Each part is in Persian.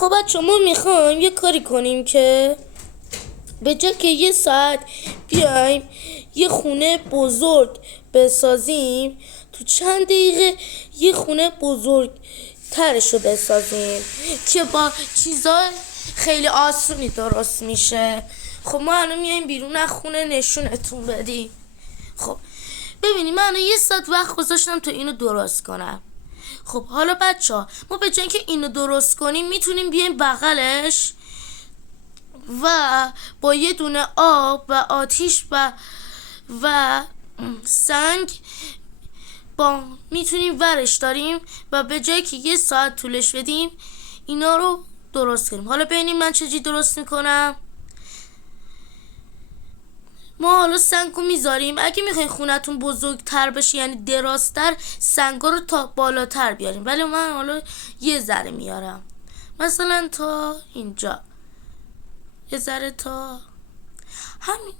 خب بچه ما میخوایم یه کاری کنیم که به جای که یه ساعت بیایم یه خونه بزرگ بسازیم، تو چند دقیقه یه خونه بزرگ ترش رو بسازیم که با چیزای خیلی آسونی درست میشه. خب ما الان میایم بیرون از خونه نشونتون بدیم. خب ببینیم من یه ساعت وقت گذاشتم تا اینو درست کنم. خب حالا بچه ها ما به جای اینکه اینو درست کنیم میتونیم بیایم بغلش و با یه دونه آب و آتیش و سنگ با میتونیم ورش داریم و به جای که یه ساعت طولش بدیم اینا رو درست کنیم. حالا ببینیم من چجوری درست میکنم. ما حالا سنگ رو میذاریم. اگه میخواین خونتون بزرگتر بشه یعنی درازتر، سنگا رو تا بالاتر بیاریم، ولی من حالا یه ذره میارم، مثلا تا اینجا، یه ذره تا همین،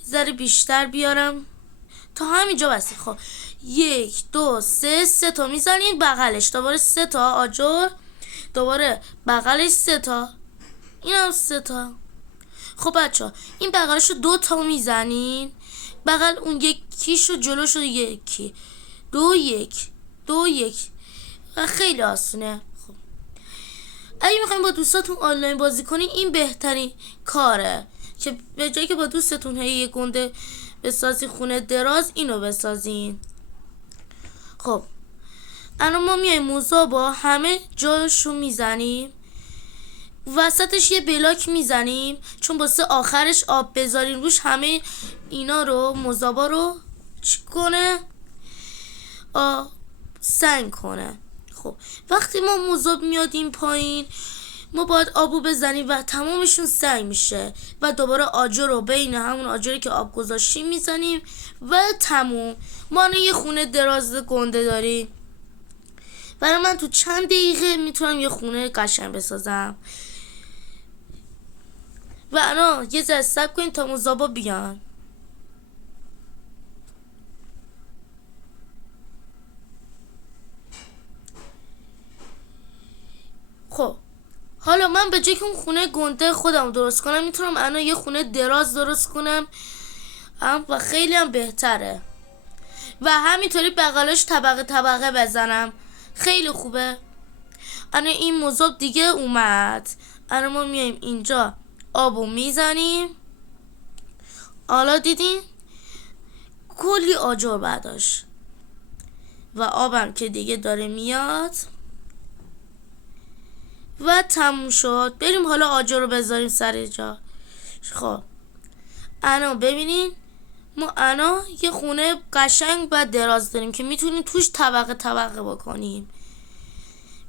یه ذره بیشتر بیارم تا همینجا بسید. خب 1 2 3 تا میزنین بغلش، دوباره 3 تا آجر، دوباره بغلش 3 تا، این هم 3 تا. خب بچه ها این بغلش رو 2 تا میزنین، بغل اون یکیش رو جلوش رو یکی 2 1 2 1 و خیلی آسونه. خب اگه میخوایم با دوستاتون آنلاین بازی کنین این بهترین کاره که به جایی که با دوستتون یه گنده بسازی خونه دراز، اینو بسازین. خب الان ما میایم موزا با همه جاشو میزنیم، وسطش یه بلاک میزنیم چون واسه آخرش آب بذارین روش، همه اینا رو مذابا رو چی کنه؟ سنگ کنه. خب وقتی ما مذاب میاد این پایین ما باید آبو بزنیم و تمامشون سنگ میشه و دوباره آجر رو بین همون آجری که آب گذاشتیم میزنیم و تموم. ما یه خونه دراز گنده داریم. برای من تو چند دقیقه میتونم یه خونه قشنگ بسازم. و الان یه ذره صبر کنین تا مذابا بیان. خب حالا من به جای که اون خونه گنده خودم درست کنم میتونم الان یه خونه دراز درست کنم و خیلی هم بهتره و همینطوری بغلش طبقه طبقه بزنم، خیلی خوبه. الان این مذاب دیگه اومد. الان ما میایم اینجا آبو میزنیم. حالا دیدین کلی آجر برداشت و آبم که دیگه داره میاد و تموم شد. بریم حالا آجر رو بذاریم سر جا. خب الان ببینین ما الان یه خونه قشنگ و دراز داریم که میتونیم توش طبقه طبقه بکنیم.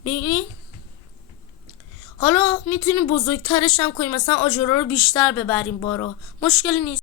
ببینین حالا میتونیم بزرگترش هم کنیم، مثلا آجرها رو بیشتر ببریم بارا، مشکلی نیست.